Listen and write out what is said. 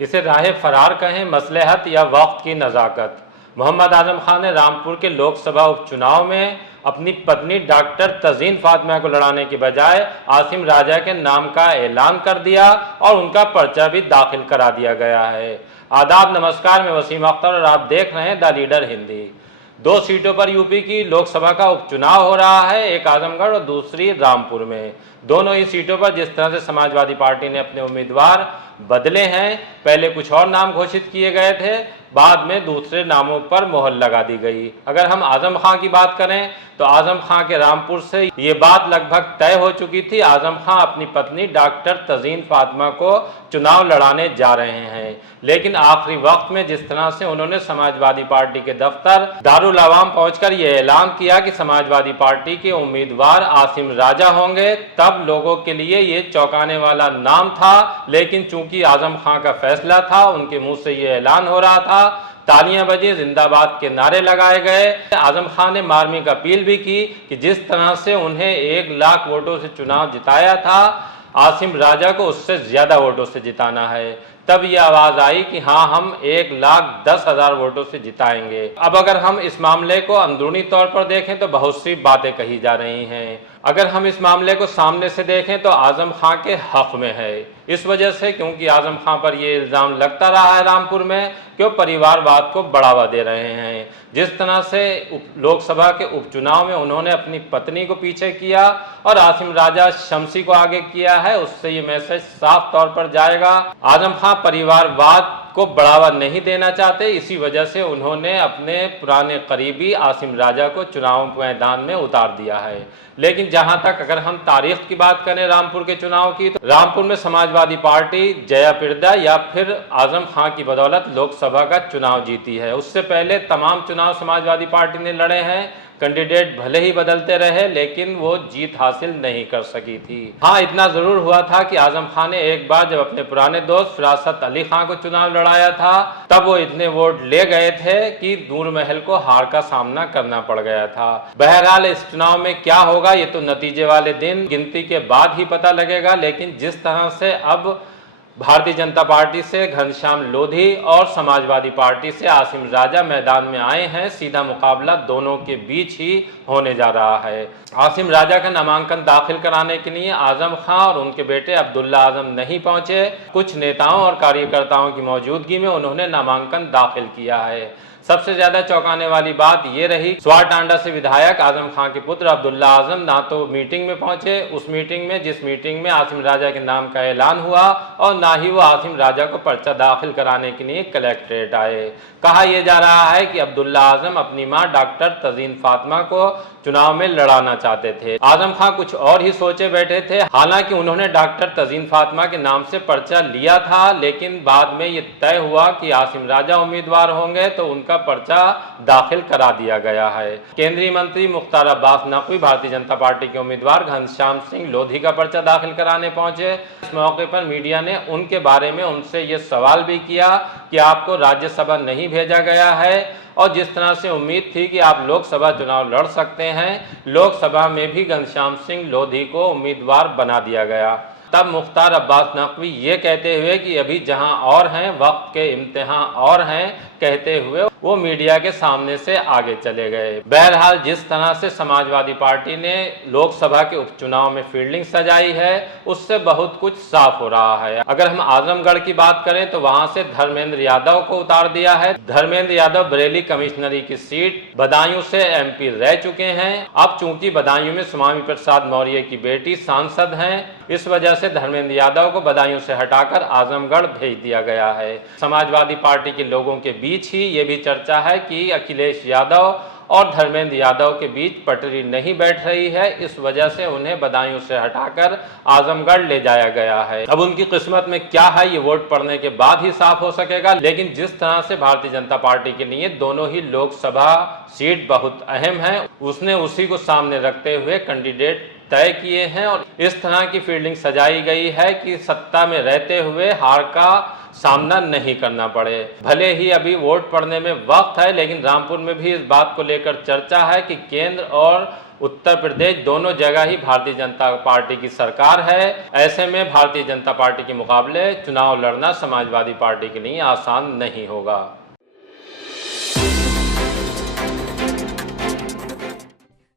इसे राह फरार कहें, मसलहत या वक्त की नज़ाकत। मोहम्मद आजम खान ने रामपुर के लोकसभा उपचुनाव में अपनी पत्नी डॉक्टर तज़ीन फातिमा को लड़ाने के बजाय आसिम राजा के नाम का ऐलान कर दिया और उनका पर्चा भी दाखिल करा दिया गया है। आदाब, नमस्कार, मैं वसीम अख्तर और आप देख रहे हैं द लीडर हिंदी। दो सीटों पर यूपी की लोकसभा का उपचुनाव हो रहा है, एक आजमगढ़ और दूसरी रामपुर में। दोनों ही सीटों पर जिस तरह से समाजवादी पार्टी ने अपने उम्मीदवार बदले हैं, पहले कुछ और नाम घोषित किए गए थे, बाद में दूसरे नामों पर मोहर लगा दी गई। अगर हम आजम खां की बात करें तो आजम खां के रामपुर से ये बात लगभग तय हो चुकी थी। आजम खां अपनी पत्नी डॉक्टर तज़ीन फातिमा को चुनाव लड़ाने जा रहे हैं, लेकिन आखिरी वक्त में जिस तरह से उन्होंने समाजवादी पार्टी के दफ्तर दारुल अवाम पहुंचकर यह ऐलान किया कि समाजवादी पार्टी के उम्मीदवार आसिम राजा होंगे, तब लोगों के लिए ये चौंकाने वाला नाम था। लेकिन चूंकि आजम खां का फैसला था, उनके मुंह से ये ऐलान हो रहा था, तालियां बजी, जिंदाबाद के नारे लगाए गए। आजम खान ने मार्मिक अपील भी की कि जिस तरह से उन्हें 1 लाख वोटों से चुनाव जिताया था, आसिम राजा को उससे ज्यादा वोटों से जिताना है। तब यह आवाज आई कि हाँ, हम 1,10,000 वोटों से जिताएंगे। अब अगर हम इस मामले को अंदरूनी तौर पर देखें तो बहुत सी बातें कही जा रही हैं। अगर हम इस मामले को सामने से देखें तो आजम खां के हक में है, इस वजह से क्योंकि आजम खां पर यह इल्ज़ाम लगता रहा है रामपुर में कि वो परिवारवाद को बढ़ावा दे रहे हैं। जिस तरह से लोकसभा के उपचुनाव में उन्होंने अपनी पत्नी को पीछे किया और आसिम राजा शमसी को आगे किया है, उससे ये मैसेज साफ तौर पर जाएगा। आजम खां परिवारवाद को बढ़ावा नहीं देना चाहते, इसी वजह से उन्होंने अपने पुराने करीबी आसिम राजा को चुनाव मैदान में उतार दिया है। लेकिन जहां तक अगर हम तारीख की बात करें रामपुर के चुनाव की, तो रामपुर में समाजवादी पार्टी जया प्रदा या फिर आजम खां की बदौलत लोकसभा का चुनाव जीती है। उससे पहले तमाम चुनाव समाजवादी पार्टी ने लड़े हैं, कैंडिडेट भले ही बदलते रहे, लेकिन वो जीत हासिल नहीं कर सकी थी। हाँ, इतना जरूर हुआ था कि आजम खान ने एक बार जब अपने पुराने दोस्त फिरासत अली खां को चुनाव लड़ाया था, तब वो इतने वोट ले गए थे कि नूर महल को हार का सामना करना पड़ गया था। बहरहाल इस चुनाव में क्या होगा ये तो नतीजे वाले दिन गिनती के बाद ही पता लगेगा। लेकिन जिस तरह से अब भारतीय जनता पार्टी से घनश्याम लोधी और समाजवादी पार्टी से आसिम राजा मैदान में आए हैं, सीधा मुकाबला दोनों के बीच ही होने जा रहा है। आसिम राजा का नामांकन दाखिल कराने के लिए आजम खां और उनके बेटे अब्दुल्ला आजम नहीं पहुंचे। कुछ नेताओं और कार्यकर्ताओं की मौजूदगी में उन्होंने नामांकन दाखिल किया है। सबसे ज्यादा चौंकाने वाली बात यह रही, स्वार टांडा से विधायक आजम खां के पुत्र अब्दुल्ला आजम ना तो मीटिंग में पहुंचे, उस मीटिंग में जिस मीटिंग में आसिम राजा के नाम का ऐलान हुआ, और ना ही वो आसिम राजा को पर्चा दाखिल कराने के लिए कलेक्ट्रेट आए। कहा यह जा रहा है कि अब्दुल्ला आजम अपनी मां डॉक्टर तज़ीन फातिमा को चुनाव में लड़ाना चाहते थे। आजम खां कुछ और ही सोचे बैठे थे। हालांकि उन्होंने डॉक्टर तज़ीन फातिमा के नाम से पर्चा लिया था, लेकिन बाद में ये तय हुआ कि आसिम राजा उम्मीदवार होंगे तो उनका पर्चा दाखिल करा दिया गया है। केंद्रीय मंत्री मुख्तार अब्बास नकवी भारतीय जनता पार्टी के उम्मीदवार घनश्याम सिंह लोधी का पर्चा दाखिल कराने पहुंचे। इस मौके पर मीडिया ने उनके बारे में उनसे ये सवाल भी किया कि आपको राज्यसभा नहीं भेजा गया है, और जिस तरह से उम्मीद थी कि आप लोकसभा चुनाव लड़ सकते हैं, लोकसभा में भी घनश्याम सिंह लोधी को उम्मीदवार बना दिया गया। तब मुख्तार अब्बास नकवी ये कहते हुए कि अभी जहां और हैं वक्त के इम्तिहान और हैं, कहते हुए वो मीडिया के सामने से आगे चले गए। बहरहाल जिस तरह से समाजवादी पार्टी ने लोकसभा के उपचुनाव में फील्डिंग सजाई है, उससे बहुत कुछ साफ हो रहा है। अगर हम आजमगढ़ की बात करें तो वहां से धर्मेंद्र यादव को उतार दिया है। धर्मेंद्र यादव बरेली कमिश्नरी की सीट बदायूं से एमपी रह चुके हैं। अब चूंकि बदायूं में स्वामी प्रसाद मौर्य की बेटी सांसद हैं, इस वजह से धर्मेंद्र यादव को बदायूं से हटाकर आजमगढ़ भेज दिया गया है। समाजवादी पार्टी के लोगों के बीच ही ये भी चर्चा है कि अखिलेश यादव और धर्मेंद्र यादव के बीच पटरी नहीं बैठ रही है, इस वजह से उन्हें बदायूं से हटाकर आजमगढ़ ले जाया गया है। अब उनकी किस्मत में क्या है ये वोट पड़ने के बाद ही साफ हो सकेगा। लेकिन जिस तरह से भारतीय जनता पार्टी के लिए दोनों ही लोकसभा सीट बहुत अहम है, उसने उसी को सामने रखते हुए कैंडिडेट तय किए हैं, और इस तरह की फील्डिंग सजाई गई है कि सत्ता में रहते हुए हार का सामना नहीं करना पड़े। भले ही अभी वोट पड़ने में वक्त है, लेकिन रामपुर में भी इस बात को लेकर चर्चा है कि केंद्र और उत्तर प्रदेश दोनों जगह ही भारतीय जनता पार्टी की सरकार है। ऐसे में भारतीय जनता पार्टी के मुकाबले चुनाव लड़ना समाजवादी पार्टी के लिए आसान नहीं होगा।